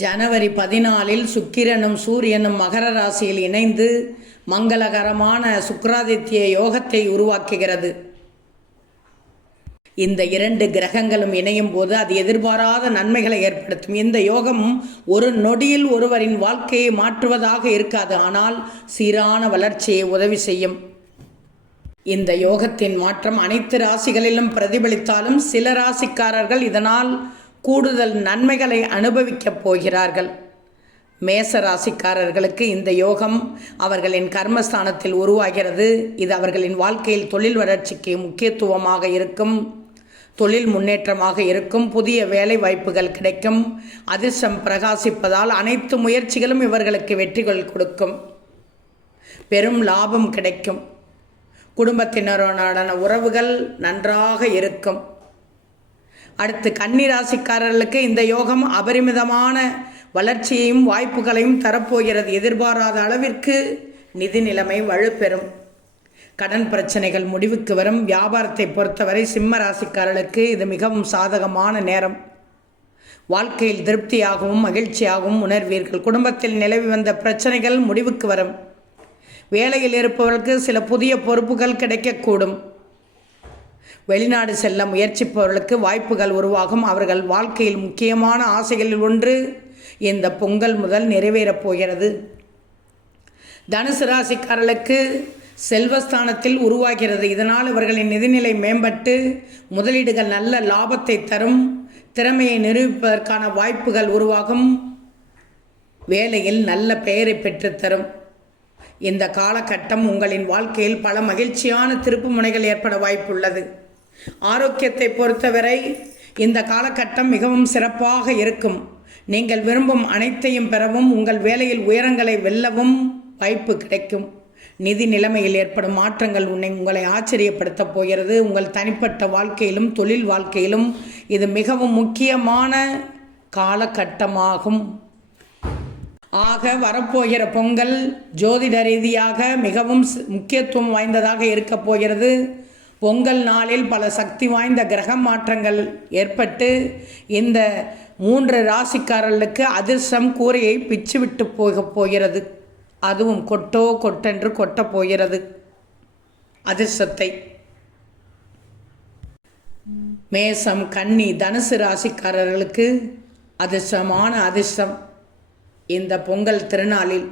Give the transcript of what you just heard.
ஜனவரி பதினாலில் சுக்கிரனும் சூரியனும் மகர ராசியில் இணைந்து மங்களகரமான சுக்ராதித்ய யோகத்தை உருவாக்குகிறது. இந்த இரண்டு கிரகங்களும் இணையும் போது அது எதிர்பாராத நன்மைகளை ஏற்படுத்தும். இந்த யோகம் ஒரு நொடியில் ஒருவரின் வாழ்க்கையை மாற்றுவதாக இருக்காது ஆனால் சீரான வளர்ச்சியை உதவி செய்யும். இந்த யோகத்தின் மாற்றம் அனைத்து ராசிகளிலும் பிரதிபலித்தாலும் சில ராசிக்காரர்கள் இதனால் கூடுதல் நன்மைகளை அனுபவிக்கப் போகிறார்கள். மேச ராசிக்காரர்களுக்கு இந்த யோகம் அவர்களின் கர்மஸ்தானத்தில் உருவாகிறது. இது அவர்களின் வாழ்க்கையில் தொழில் வளர்ச்சிக்கு முக்கியத்துவமாக இருக்கும். தொழில் முன்னேற்றமாக இருக்கும். புதிய வேலை வாய்ப்புகள் கிடைக்கும். அதிர்ஷ்டம் பிரகாசிப்பதால் அனைத்து முயற்சிகளும் இவர்களுக்கு வெற்றிகள் கொடுக்கும். பெரும் லாபம் கிடைக்கும். குடும்பத்தினருடனான உறவுகள் நன்றாக இருக்கும். அடுத்து கன்னி ராசிக்காரர்களுக்கு இந்த யோகம் அபரிமிதமான வளர்ச்சியையும் வாய்ப்புகளையும் தரப்போகிறது. எதிர்பாராத அளவிற்கு நிதி நிலைமை வலுப்பெறும். கடன் பிரச்சனைகள் முடிவுக்கு வரும். வியாபாரத்தை பொறுத்தவரை சிம்ம ராசிக்காரர்களுக்கு இது மிகவும் சாதகமான நேரம். வாழ்க்கையில் திருப்தியாகவும் மகிழ்ச்சியாகவும் உணர்வீர்கள். குடும்பத்தில் நிலவி வந்த பிரச்சனைகள் முடிவுக்கு வரும். வேலையில் இருப்பவர்களுக்கு சில புதிய பொறுப்புகள் கிடைக்கக்கூடும். வெளிநாடு செல்ல முயற்சிப்பவர்களுக்கு வாய்ப்புகள் உருவாகும். அவர்கள் வாழ்க்கையில் முக்கியமான ஆசைகளில் ஒன்று இந்த பொங்கல் முதல் நிறைவேறப் போகிறது. தனுசு ராசிக்காரர்களுக்கு செல்வஸ்தானத்தில் உருவாகிறது. இதனால் இவர்களின் நிதிநிலை மேம்பட்டு முதலீடுகள் நல்ல லாபத்தை தரும். திறமையை நிரூபிப்பதற்கான வாய்ப்புகள் உருவாகும். வேலையில் நல்ல பெயரை பெற்றுத்தரும் இந்த காலகட்டம் உங்களின் வாழ்க்கையில் பல மகிழ்ச்சியான திருப்பு முனைகள் ஏற்பட வாய்ப்புள்ளது. ஆரோக்கியத்தை பொறுத்தவரை இந்த காலகட்டம் மிகவும் சிறப்பாக இருக்கும். நீங்கள் விரும்பும் அனைத்தையும் பெறவும் உங்கள் வேலையில் உயரங்களை வெல்லவும் வாய்ப்பு கிடைக்கும். நிதி நிலைமையில் ஏற்படும் மாற்றங்கள் உன்னை உங்களை ஆச்சரியப்படுத்தப் போகிறது. உங்கள் தனிப்பட்ட வாழ்க்கையிலும் தொழில் வாழ்க்கையிலும் இது மிகவும் முக்கியமான காலகட்டமாகும். ஆக வரப்போகிற பொங்கல் ஜோதிட ரீதியாக மிகவும் முக்கியத்துவம் வாய்ந்ததாக இருக்கப் போகிறது. பொங்கல் நாளில் பல சக்தி வாய்ந்த கிரக மாற்றங்கள் ஏற்பட்டு இந்த மூன்று ராசிக்காரர்களுக்கு அதிர்ஷ்டம் கூரையை பிச்சு விட்டு போக போகிறது. அதுவும் கொட்டோ கொட்டென்று கொட்டப் போகிறது. அதிர்ஷ்டத்தை. மேசம் கன்னி தனுசு ராசிக்காரர்களுக்கு அதிர்ஷ்டமான அதிர்ஷ்டம். இந்த பொங்கல் திருநாளில்